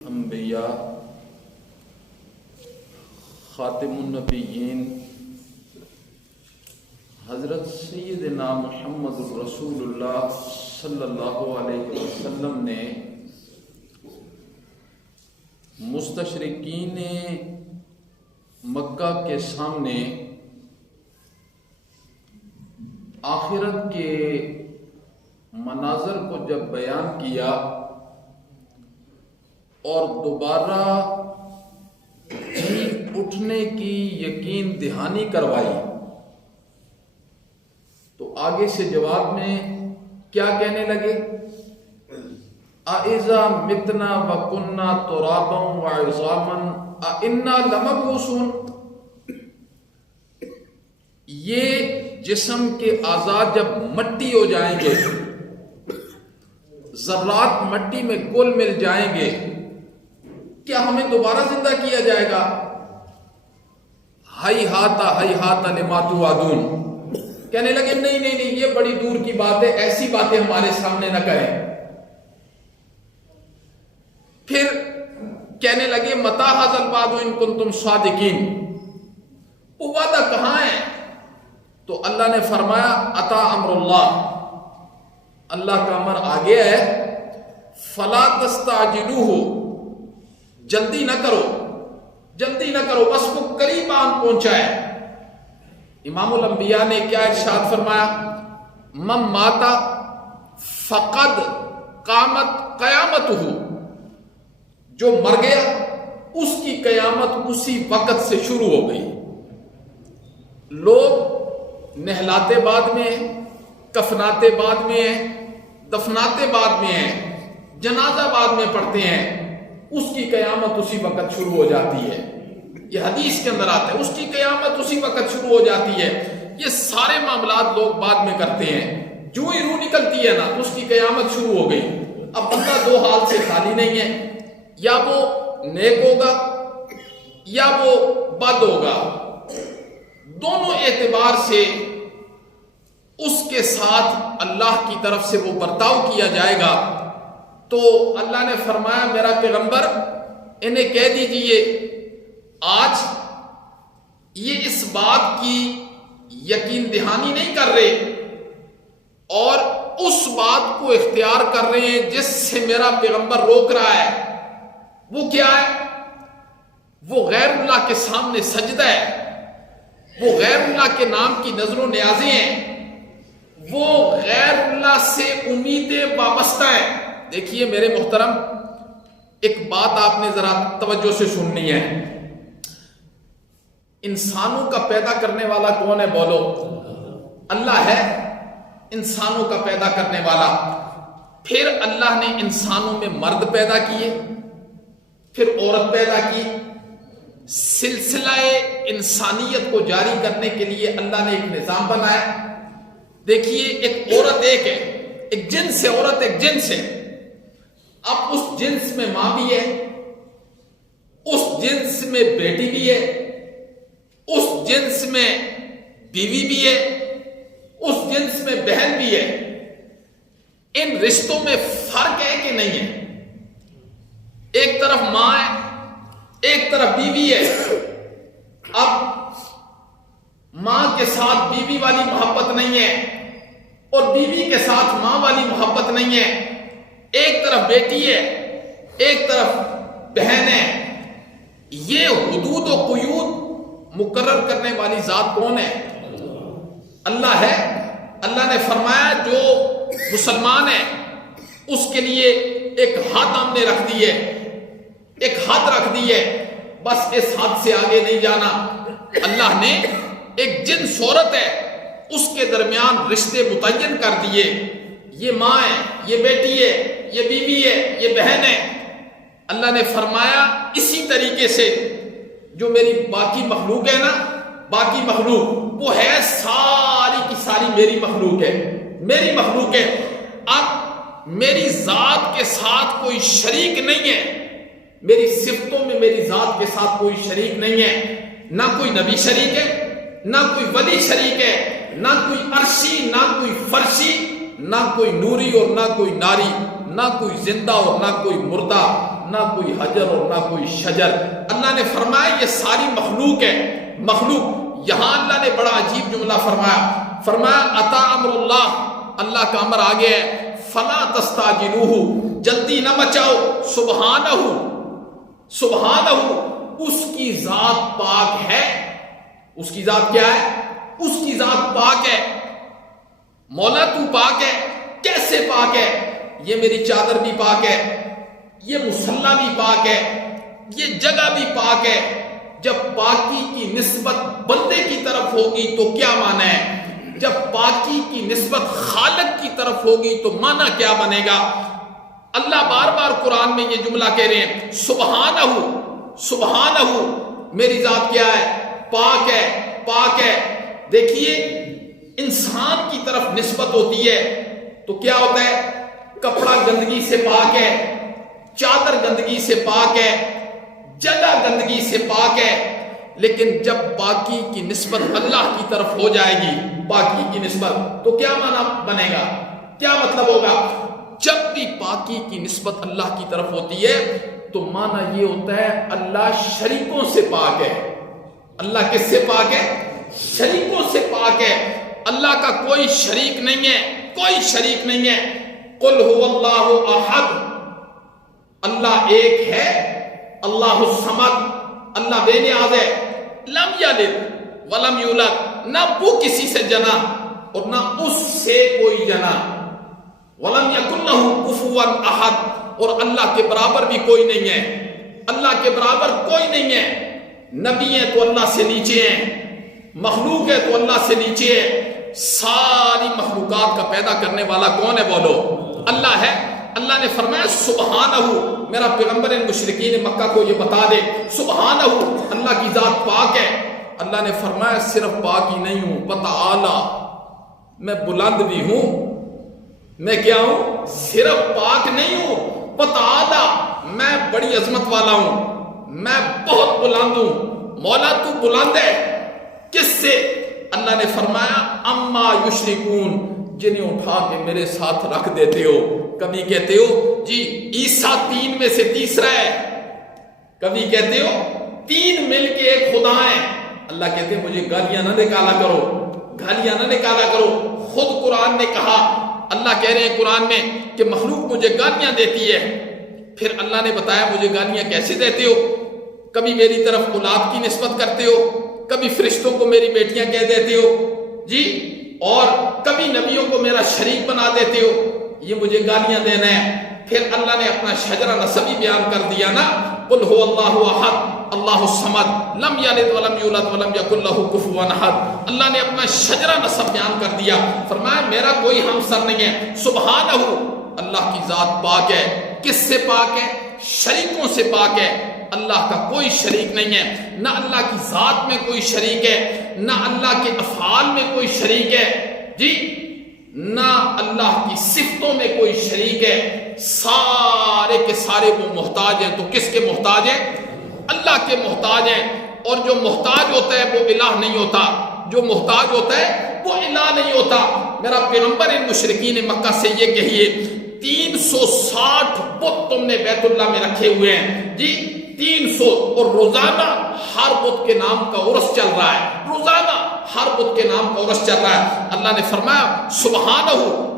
انبیاء خاتم النبیین حضرت سیدنا محمد رسول اللہ صلی اللہ علیہ وسلم نے مستشرقین مکہ کے سامنے آخرت کے مناظر کو جب بیان کیا اور دوبارہ جی اٹھنے کی یقین دہانی کروائی تو آگے سے جواب میں کیا کہنے لگے؟ اَإِذَا مِتْنَا وَكُنَّا تُرَابًا وَعِظَامًا أَإِنَّا لَمَبْعُوثُونَ، یہ جسم کے اعضاء جب مٹی ہو جائیں گے، ذرات مٹی میں گل مل جائیں گے، کیا ہمیں دوبارہ زندہ کیا جائے گا؟ ہیہات لما توعدون، کہنے لگے نہیں یہ بڑی دور کی بات ہے، ایسی باتیں ہمارے سامنے نہ کریں۔ پھر کہنے لگے متی ھذا الوعد ان کنتم صادقین، وہ وعدہ کہاں ہے؟ تو اللہ نے فرمایا اتی امر اللہ، اللہ کا امر آ گیا ہے، فلا تستعجلوہ، جلدی نہ کرو، بس وہ قریب آن پہنچا ہے۔ امام الانبیاء نے کیا ارشاد فرمایا؟ من مات فقد قامت قیامتہ، جو مر گیا اس کی قیامت اسی وقت سے شروع ہو گئی۔ لوگ نہلاتے بعد میں ہیں، کفناتے بعد میں ہیں، دفناتے بعد میں ہیں، جنازہ بعد میں پڑھتے ہیں، اس کی قیامت اسی وقت شروع ہو جاتی ہے۔ یہ حدیث کے اندر آتا ہے، اس کی قیامت اسی وقت شروع ہو جاتی ہے۔ یہ سارے معاملات لوگ بعد میں کرتے ہیں، جو ہی روح نکلتی ہے نا تو اس کی قیامت شروع ہو گئی۔ اب بندہ دو حال سے خالی نہیں ہے، یا وہ نیک ہوگا یا وہ بد ہوگا، دونوں اعتبار سے اس کے ساتھ اللہ کی طرف سے وہ برتاؤ کیا جائے گا۔ تو اللہ نے فرمایا میرا پیغمبر انہیں کہہ دیجئے آج یہ اس بات کی یقین دہانی نہیں کر رہے اور اس بات کو اختیار کر رہے ہیں جس سے میرا پیغمبر روک رہا ہے۔ وہ کیا ہے؟ وہ غیر اللہ کے سامنے سجدہ ہے، وہ غیر اللہ کے نام کی نظر و نیازیں ہیں، وہ غیر اللہ سے امیدیں وابستہ ہیں۔ دیکھیے میرے محترم، ایک بات آپ نے ذرا توجہ سے سننی ہے۔ انسانوں کا پیدا کرنے والا کون ہے؟ بولو، اللہ ہے انسانوں کا پیدا کرنے والا۔ پھر اللہ نے انسانوں میں مرد پیدا کیے، پھر عورت پیدا کی۔ سلسلہ انسانیت کو جاری کرنے کے لیے اللہ نے ایک نظام بنایا۔ دیکھیے ایک عورت ایک ہے، ایک جنس ہے، عورت ایک جنس ہے۔ اب اس جنس میں ماں بھی ہے، اس جنس میں بیٹی بھی ہے، اس جنس میں بیوی بھی ہے، اس جنس میں بہن بھی ہے۔ ان رشتوں میں فرق ہے کہ نہیں ہے؟ ایک طرف ماں ہے، ایک طرف بیوی ہے۔ اب ماں کے ساتھ بیوی والی محبت نہیں ہے اور بیوی کے ساتھ ماں والی محبت نہیں ہے۔ ایک طرف بیٹی ہے، ایک طرف بہن ہے۔ یہ حدود و قیود مقرر کرنے والی ذات کون ہے؟ اللہ ہے۔ اللہ نے فرمایا جو مسلمان ہے اس کے لیے ایک حد ہم نے رکھ دی ہے، ایک حد رکھ دی ہے، بس اس حد سے آگے نہیں جانا۔ اللہ نے ایک جنس عورت ہے اس کے درمیان رشتے متعین کر دیے، یہ ماں ہے، یہ بیٹی ہے، یہ بیوی ہے، یہ بہن ہے۔ اللہ نے فرمایا اسی طریقے سے جو میری باقی مخلوق ہے نا، باقی مخلوق وہ ہے ساری کی ساری میری مخلوق ہے، میری مخلوق ہے۔ اب میری ذات کے ساتھ کوئی شریک نہیں ہے، میری صفتوں میں میری ذات کے ساتھ کوئی شریک نہیں ہے، نہ کوئی نبی شریک ہے، نہ کوئی ولی شریک ہے، نہ کوئی عرشی، نہ کوئی فرشی، نہ کوئی نوری اور نہ کوئی ناری، نہ کوئی زندہ اور نہ کوئی مردہ، نہ کوئی حجر اور نہ کوئی شجر. اللہ نے فرمایا یہ ساری مخلوق ہے. مخلوق. یہاں اللہ نے بڑا عجیب جملہ فرمایا اتا امر اللہ, اللہ کا امر آ گیا ہے, فلا تستعجلوہ, جلدی نہ مچاؤ, سبحانہ, سبحانہ, اس کی ذات پاک ہے. اس کی ذات کیا ہے؟ اس کی ذات پاک ہے. مولا تو پاک ہے. کیسے پاک ہے؟ یہ میری چادر بھی پاک ہے, یہ مصلی بھی پاک ہے, یہ جگہ بھی پاک ہے. جب پاکی کی نسبت بندے کی طرف ہوگی تو کیا معنی ہے؟ جب پاکی کی نسبت خالق کی طرف ہوگی تو معنی کیا بنے گا؟ اللہ بار بار قرآن میں یہ جملہ کہہ رہے ہیں, سبحانہ, سبحانہ, میری ذات کیا ہے؟ پاک ہے, پاک ہے. دیکھیے انسان کی طرف نسبت ہوتی ہے تو کیا ہوتا ہے؟ کپڑا گندگی سے پاک ہے, چادر گندگی سے پاک ہے, جگہ گندگی سے پاک ہے. لیکن جب پاکی کی نسبت اللہ کی طرف ہو جائے گی, پاکی کی نسبت, تو کیا معنی بنے گا؟ کیا مطلب ہوگا؟ جب بھی پاکی کی نسبت اللہ کی طرف ہوتی ہے تو معنی یہ ہوتا ہے اللہ شریکوں سے پاک ہے. اللہ کس سے پاک ہے؟ شریکوں سے پاک ہے. اللہ کا کوئی شریک نہیں ہے, کوئی شریک نہیں ہے. قل هو اللہ احد, اللہ ایک ہے. اللہ الصمد, اللہ بے نیاز ہے. لم یلد ولم یولد, نہ وہ کسی سے جنا اور نہ اس سے کوئی جنا. ولم یکن لہ کفوا احد, اور اللہ کے برابر بھی کوئی نہیں ہے. اللہ کے برابر کوئی نہیں ہے. نبی ہیں تو اللہ سے نیچے ہیں, مخلوق ہے تو اللہ سے نیچے ہے. ساری مخلوقات کا پیدا کرنے والا کون ہے؟ بولو, اللہ ہے. اللہ نے فرمایا سبحانہ, میرا پیغمبر ان مشرکین مکہ کو یہ بتا دے, سبحانہ, اللہ کی ذات پاک ہے. اللہ نے فرمایا صرف پاک ہی نہیں ہوں, وتعالی, میں بلند بھی ہوں. میں کیا ہوں؟ صرف پاک نہیں ہوں, وتعالی, میں بڑی عظمت والا ہوں, میں بہت بلند ہوں. مولا تو بلند ہے. کس سے؟ اللہ نے فرمایا اما یشرکون, جنہیں اٹھا کے میرے ساتھ رکھ دیتے ہو. کبھی کہتے ہو جی عیسیٰ 3 میں سے تیسرا ہے, کبھی کہتے ہو 3 مل کے ایک خدا ہے. اللہ کہتے ہیں مجھے گالیاں نہ نکالا کرو, گالیاں نہ نکالا کرو. خود قرآن نے کہا, اللہ کہہ رہے ہیں قرآن میں کہ مخلوق مجھے گالیاں دیتی ہے. پھر اللہ نے بتایا مجھے گالیاں کیسے دیتے ہو. کبھی میری طرف اولاد کی نسبت کرتے ہو, کبھی فرشتوں کو میری بیٹیاں کہہ دیتے ہو جی, اور کبھی نبیوں کو میرا شریک بنا دیتے ہو. یہ مجھے گالیاں دینا ہے. پھر اللہ نے اپنا شجرہ نسبی بیان کر دیا نا, قل هو اللہ احد اللہ الصمد لم یلد ولم یولد ولم یکن لہ کفوا احد. اللہ نے اپنا شجرہ نسب بیان کر دیا. فرمایا میرا کوئی ہمسر نہیں ہے. سبحانہ, اللہ کی ذات پاک ہے. کس سے پاک ہے؟ شریکوں سے پاک ہے. اللہ کا کوئی شریک نہیں ہے. نہ اللہ کی ذات میں کوئی شریک ہے, نہ اللہ کے افعال میں کوئی شریک ہے جی, نہ اللہ کی صفتوں میں کوئی شریک ہے. سارے کے سارے وہ محتاج ہیں. تو کس کے محتاج ہیں؟ اللہ کے محتاج ہیں. اور جو محتاج ہوتا ہے وہ الہ نہیں ہوتا, جو محتاج ہوتا ہے وہ الہ نہیں ہوتا. میرا پیغمبر ان مشرکین مکہ سے یہ کہیے 360 بت تم نے بیت اللہ میں رکھے ہوئے ہیں جی, 300, اور روزانہ ہر بت کے نام کا عرس چل رہا ہے. روزانہ ہر بت کے نام کا عرس چل رہا ہے. اللہ نے فرمایا سبحانہ,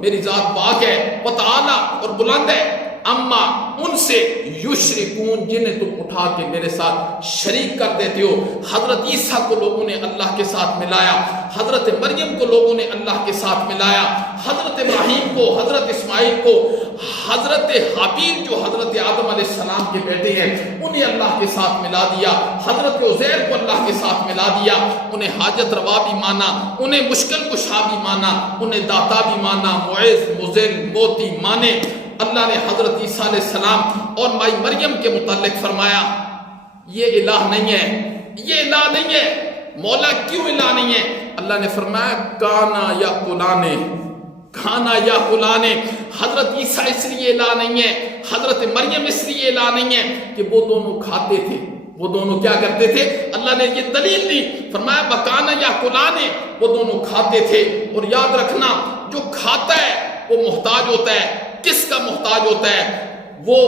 میری ذات پاک ہے, وتعالی, اور بلند ہے. اما, ان سے یشرکون, جنہیں تم اٹھا کے میرے ساتھ شریک کر دیتے ہو. حضرت عیسیٰ کو لوگوں نے اللہ کے ساتھ ملایا, حضرت مریم کو لوگوں نے اللہ کے ساتھ ملایا, حضرت ابراہیم کو, حضرت اسماعیل کو, حضرت حابیل جو حضرت آدم علیہ السلام کے بیٹے ہیں انہیں اللہ کے ساتھ ملا دیا, حضرت عزیر کو اللہ کے ساتھ ملا دیا. انہیں حاجت روا بھی مانا, انہیں مشکل کشا بھی مانا, انہیں داتا بھی مانا, معز, مذل, موتی مانے. اللہ نے حضرت عیسیٰ علیہ السلام اور مائی مریم کے متعلق فرمایا یہ الہ نہیں ہے, یہ الہ نہیں ہے. مولا کیوں الہ نہیں ہے؟ اللہ نے فرمایا کانا یا کلانے, کھانا یا کلانے. حضرت عیسیٰ اس لیے الہ نہیں ہے, حضرت مریم اس لیے الہ نہیں ہے کہ وہ دونوں کھاتے تھے. وہ دونوں کیا کرتے تھے؟ اللہ نے یہ دلیل دی, فرمایا بکانا یا کلانے, وہ دونوں کھاتے تھے. اور یاد رکھنا جو کھاتا ہے وہ محتاج ہوتا ہے. کس کا محتاج ہوتا ہے؟ وہ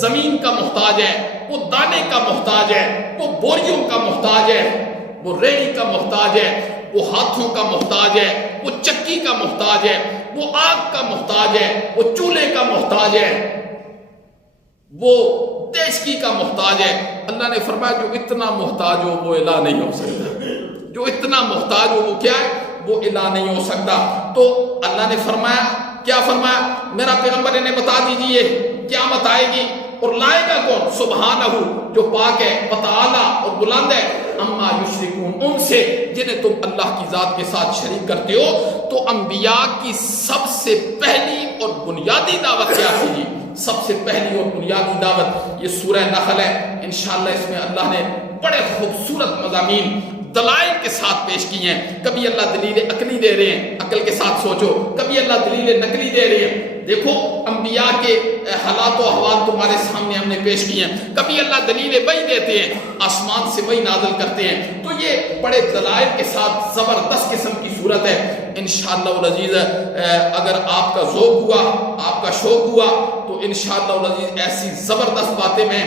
زمین کا محتاج ہے، وہ دانے کا محتاج ہے، وہ بوریوں کا محتاج ہے، وہ ریڑھی کا محتاج ہے، وہ ہاتھوں کا محتاج ہے، وہ چکی کا محتاج ہے، وہ آگ کا محتاج ہے، وہ چولہے کا محتاج ہے، وہ دیشکی کا محتاج ہے۔ اللہ نے فرمایا جو اتنا محتاج ہو وہ الہ نہیں ہو سکتا، جو اتنا محتاج ہو وہ کیا ہے، وہ الہ نہیں ہو سکتا۔ تو اللہ نے فرمایا، کیا فرمایا؟ میرا پیغمبر انہیں بتا دیجئے قیامت آئے گی اور لائے گا کون؟ سبحانہ، جو پاک ہے، وتعالی اور بلند ہے، اما یشرکون، ان سے جنہیں تم اللہ کی ذات کے ساتھ شریک کرتے ہو۔ تو انبیاء کی سب سے پہلی اور بنیادی دعوت کیا تھی جی؟ سب سے پہلی اور بنیادی دعوت یہ سورہ نحل ہے۔ انشاءاللہ اس میں اللہ نے بڑے خوبصورت مضامین دلائل کے ساتھ پیش کی ہیں۔ کبھی اللہ دلیل عقلی دے رہے ہیں، عقل کے ساتھ سوچو، کبھی اللہ دلیل نقلی دے رہے ہیں، دیکھو انبیاء کے حالات و احوال تمہارے سامنے ہم نے پیش کیے ہیں۔ کبھی اللہ دلیل وحی دیتے ہیں، آسمان سے وحی نازل کرتے ہیں۔ تو یہ بڑے دلائل کے ساتھ زبردست قسم کی صورت ہے۔ انشاءاللہ العزیز اگر آپ کا ذوق ہوا، آپ کا شوق ہوا تو انشاءاللہ العزیز ایسی زبردست باتیں میں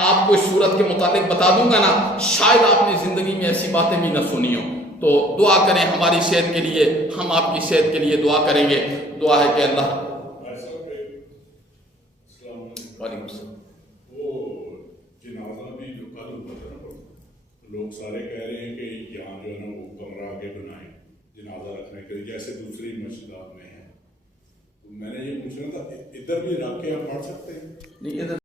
آپ کو اس صورت کے متعلق بتا دوں گا نا، شاید آپ نے زندگی میں ایسی باتیں بھی نہ سنی ہوں۔ تو دعا کریں ہماری صحت کے لیے، ہم آپ کی صحت کے لیے دعا کریں گے۔ دعا ہے کہ اللہ وعلیکم السلام۔ وہ جنازہ بھی جو کل ہوا تھا نا، لوگ سارے کہہ رہے ہیں کہ یہاں جو ہے نا وہ کمرہ آگے بنائیں جنازہ رکھنے کے لیے، جیسے دوسری مسجدات میں ہیں۔ تو میں نے یہ پوچھنا تھا ادھر بھی رکھ کے آپ پڑھ سکتے ہیں؟ نہیں ادھر